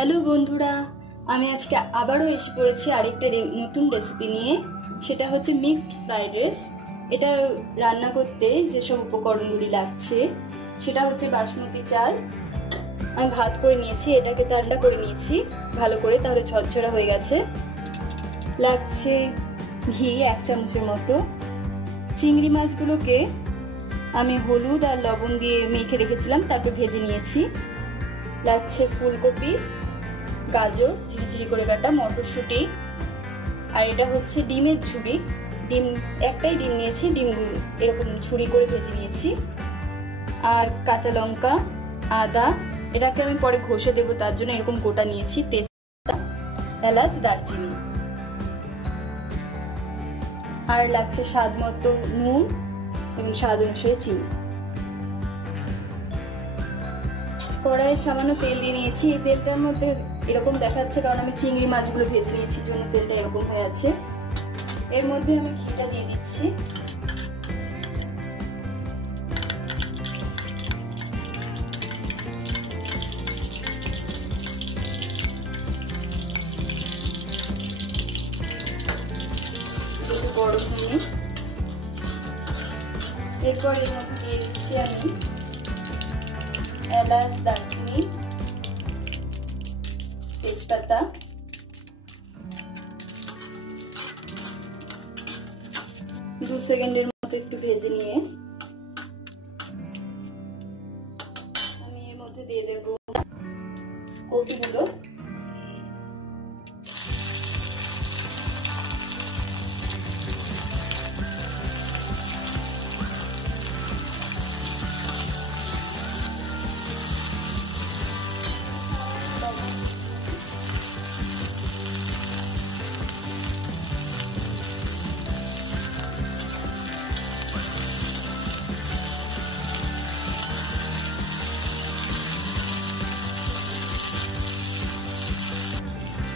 Hello বন্ধুরা, আমি আজকে আবারও এসে পড়েছি আরেকটা নতুন রেসিপি নিয়ে। সেটা হচ্ছে মিক্সড ফ্রাইড রাইস। এটা রান্না করতে যেসব উপকরণগুলি লাগছে সেটা হচ্ছে বাসমতি চাল। আমি ভাত করে নিয়েছি, এটাকে ঠান্ডা করে নিয়েছি ভালো করে, তাহলে ঝরঝরা হয়ে গেছে। লাগছে ঘি 1 চামচের মতো। চিংড়ি মাছগুলোকে আমি হলুদ আর লবণ দিয়ে মেখে রেখেছিলাম, তারপর ভেজে নিয়েছি। লাগছে ফুলকপি, গাজর ঝিরিঝিরি করে কাটা, মটরশুঁটি, আর এটা হচ্ছে ডিমের ঝুড়ি। একটাই ডিম নিয়েছি, ডিমগুলো এরকম ঝুড়ি করে ভেজে নিয়েছি। আর কাঁচা লঙ্কা, আদা, এটাকে আমি পরে ঘষে দেবো, তার জন্য এরকম গোটা নিয়েছি। তেজপাতা, এলাচ, দারচিনি। আর লাগছে স্বাদ মতো নুন এবং স্বাদ অনুসারে চিনি। কড়াইয়ে সামান্য তেল দিয়ে নিয়েছি। এই তেলটার মধ্যে এরকম দেখাচ্ছে কারণ আমি চিংড়ি মাছগুলো ভেজে নিয়েছি, জন্য তেলটা এরকম হয়ে আছে। এর মধ্যে আমি ঘিটা দিয়ে দিচ্ছি। গরম নিয়ে এরপর এর মধ্যে দিয়ে দিচ্ছি আমি এলাচ, দারচিনি, তেজপাতা, 2 সেকেন্ডের মতো একটু ভেজে নিয়ে আমি এর মধ্যে দিয়ে দেব কপিগুলো।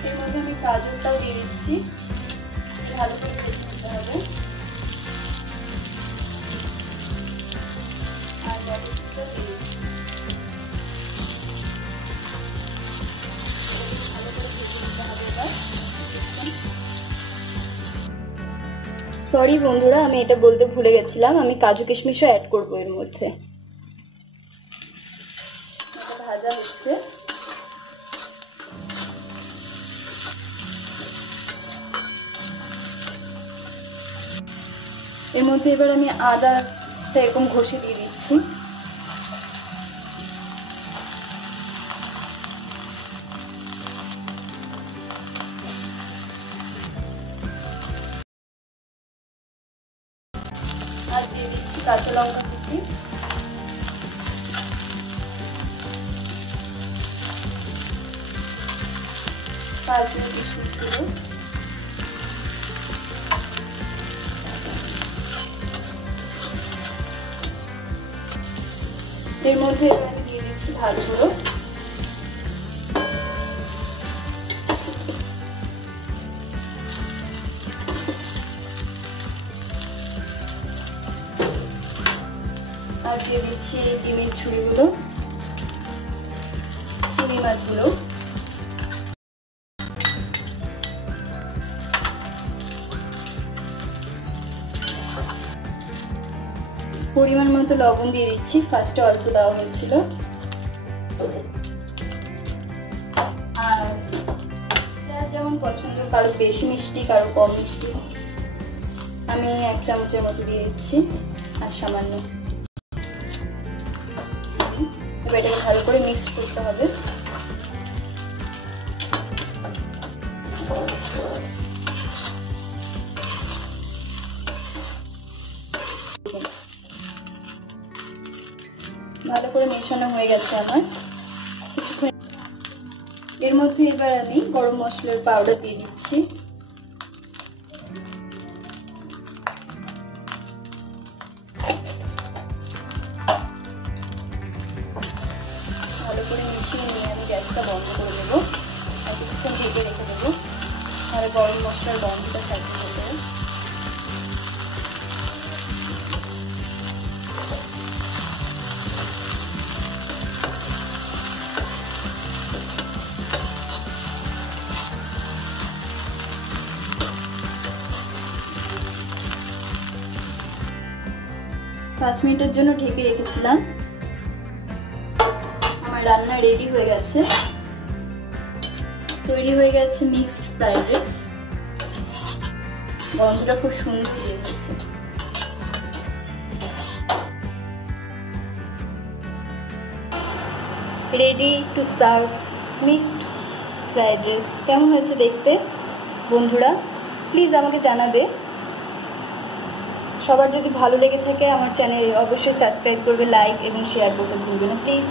এর মধ্যে আমি গাজরটাও দিয়ে দিচ্ছি, ভালো করে ভেজে নিতে হবে। আর গাজরটা দিয়ে দিচ্ছি, ভালো করে ভেজে নিতে হবে। এবার সরি বন্ধুরা, আমি এটা বলতে ভুলে গেছিলাম, আমি কাজু কিশমিশও অ্যাড করবো এর মধ্যে। এটা ভাজা হচ্ছে। এর মধ্যে এবার আমি আদাটা এরকম ঘষে দিয়ে দিচ্ছি। আর দিয়ে দিচ্ছি কাঁচা লঙ্কা কুচি, কাজু কিশমিশগুলো, এর মধ্যে আমি দিয়ে দিচ্ছি ভাতগুলো। আর দিয়ে দিচ্ছি ডিমের ঝুড়িগুলো, চিংড়ি মাছগুলো। পরিমাণ মতো লবণ দিয়ে দিচ্ছি, ফার্স্টে অল্প দেওয়া হয়েছিল। আর যার যেমন পছন্দ, কারো বেশি মিষ্টি, কারো কম মিষ্টি। আমি 1 চামচের মতো দিয়ে দিচ্ছি, আর সামান্য। এবার এটাকে ভালো করে মিক্স করতে হবে। ভালো করে মেশানো হয়ে গেছে আমার। কিছুক্ষণ এর মধ্যে এবার আমি গরম মশলার পাউডার দিয়ে দিচ্ছি। ভালো করে মিশিয়ে নিয়ে আমি গ্যাসটা বন্ধ করে দেবো আর কিছুক্ষণ ঢেকে রেখে দেবো, আর গরম মশলার গন্ধটা থাকবে ভেতরে। 5 মিনিটের জন্য ঢেকে রেখেছিলাম। আমার রান্না রেডি হয়ে গেছে, তৈরি হয়ে গেছে মিক্সড ফ্রাইড রাইস। গন্ধটা খুব সুন্দর এসেছে। Ready to serve mixed fried rice. কেমন হয়েছে দেখতে বন্ধুরা? প্লিজ আমাকে জানাবে। সবার যদি ভালো লেগে থাকে আমার চ্যানেল অবশ্যই সাবস্ক্রাইব করবে, লাইক এবং শেয়ার করতে ভুলবে না প্লিজ।